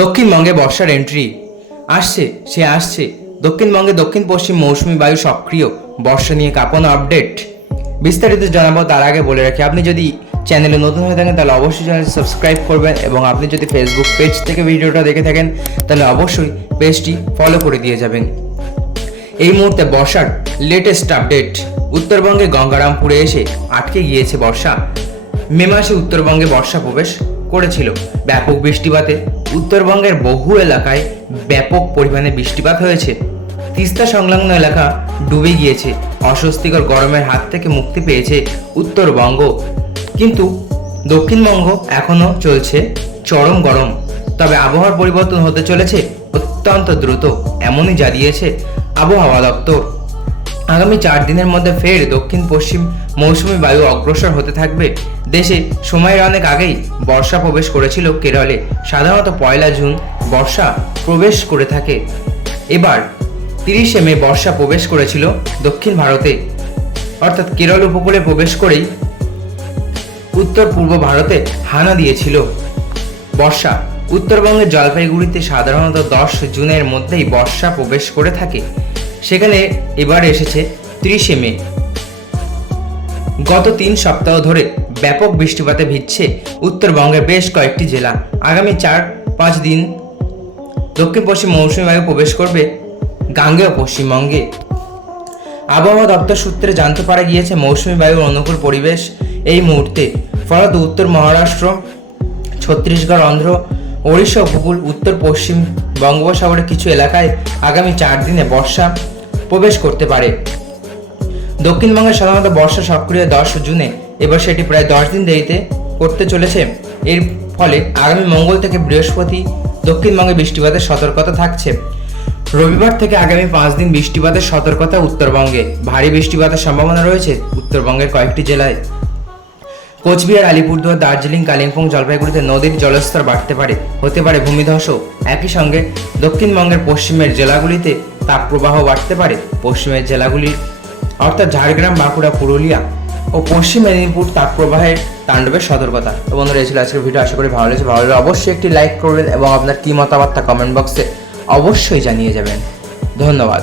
দক্ষিণবঙ্গে বর্ষার এন্ট্রি আসছে। দক্ষিণবঙ্গে দক্ষিণ পশ্চিম মৌসুমি বায়ু সক্রিয়, বর্ষা নিয়ে কাঁপানো আপডেট। বিস্তারিত জানাবো তার আগে বলে রাখি, আপনি যদি চ্যানেলে নতুন হয়ে থাকেন তাহলে অবশ্যই চ্যানেলটি সাবস্ক্রাইব করবেন, এবং আপনি যদি ফেসবুক পেজ থেকে ভিডিওটা দেখে থাকেন তাহলে অবশ্যই পেজটি ফলো করে দিয়ে যাবেন। এই মুহূর্তে বর্ষার লেটেস্ট আপডেট। উত্তরবঙ্গে গঙ্গারামপুরে এসে আটকে গিয়েছে বর্ষা। মে মাসে উত্তরবঙ্গে বর্ষা প্রবেশ করেছিল। ব্যাপক বৃষ্টিপাতে উত্তরবঙ্গের বহু এলাকায় ব্যাপক পরিমাণে বৃষ্টিপাত হয়েছে। তিস্তা সংলগ্ন এলাকা ডুবে গিয়েছে। অস্বস্তিকর গরমের হাত থেকে মুক্তি পেয়েছে উত্তরবঙ্গ, কিন্তু দক্ষিণবঙ্গ এখনও চলছে চরম গরম। তবে আবহাওয়ার পরিবর্তন হতে চলেছে অত্যন্ত দ্রুত, এমনই জানিয়েছে আবহাওয়া দপ্তর। আগামী 4 দিনের মধ্যে ফের দক্ষিণ পশ্চিম মৌসুমি বায়ু অগ্রসর হতে থাকবে। দেশে সময়ের অনেক আগেই বর্ষা প্রবেশ করেছিল কেরলে। সাধারণত 1 জুন বর্ষা প্রবেশ করে থাকে। এবার 30 মে বর্ষা প্রবেশ করেছিল দক্ষিণ ভারতে, অর্থাৎ কেরল উপকূলে প্রবেশ করেই উত্তর পূর্ব ভারতে হানা দিয়েছিল বর্ষা। উত্তরবঙ্গের জলপাইগুড়িতে সাধারণত 10 জুনের মধ্যেই বর্ষা প্রবেশ করে থাকে, সেখানে এবার এসেছে 30 মে। গত 3 সপ্তাহ ধরে ব্যাপক বৃষ্টিপাতে ভিজছে উত্তরবঙ্গের বেশ কয়েকটি জেলা। আগামী 4-5 দিন দক্ষিণ পশ্চিম মৌসুমী বায়ু প্রবেশ করবে গাঙ্গেয় পশ্চিমবঙ্গে। আবহাওয়া দপ্তর সূত্রে জানতে পারা গিয়েছে, মৌসুমী বায়ুর অনুকূল পরিবেশ এই মুহূর্তে। ফলত উত্তর মহারাষ্ট্র, ছত্তিশগড়, অন্ধ্র, ওড়িশা উপকূল, উত্তর পশ্চিম বঙ্গোপসাগরের কিছু এলাকায় আগামী 4 দিনে বর্ষা প্রবেশ করতে পারে। দক্ষিণবঙ্গে সাধারণত বর্ষা সক্রিয় 10 জুনে, এবার সেটি প্রায় 10 দিন দেরিতে করতে চলেছে। এর ফলে আগামী মঙ্গল থেকে বৃহস্পতি দক্ষিণবঙ্গে বৃষ্টিপাতের সতর্কতা থাকছে। রবিবার থেকে আগামী 5 দিন বৃষ্টিপাতের সতর্কতা উত্তরবঙ্গে। ভারী বৃষ্টিপাতের সম্ভাবনা রয়েছে উত্তরবঙ্গের কয়েকটি জেলায়। কোচবিহার, আলিপুরদুয়ার, দার্জিলিং, কালিম্পং, জলপাইগুড়িতে নদীর জলস্তর বাড়তে পারে, হতে পারে ভূমিধসও। একই সঙ্গে দক্ষিণবঙ্গের পশ্চিমের জেলাগুলিতে তাপপ্রবাহ বাড়তে পারে। পশ্চিমের জেলাগুলি অর্থাৎ ঝাড়গ্রাম, বাঁকুড়া, পুরুলিয়া ও পশ্চিম মেদিনীপুর তাপপ্রবাহের তাণ্ডবের সতর্কতা। তো বন্ধুরা, এই ছিল আজকের ভিডিও। আশা করি ভালো লেগেছে। ভালো লাগলে অবশ্যই একটি লাইক করবেন এবং আপনার কী মতামত তা কমেন্ট বক্সে অবশ্যই জানিয়ে যাবেন। ধন্যবাদ।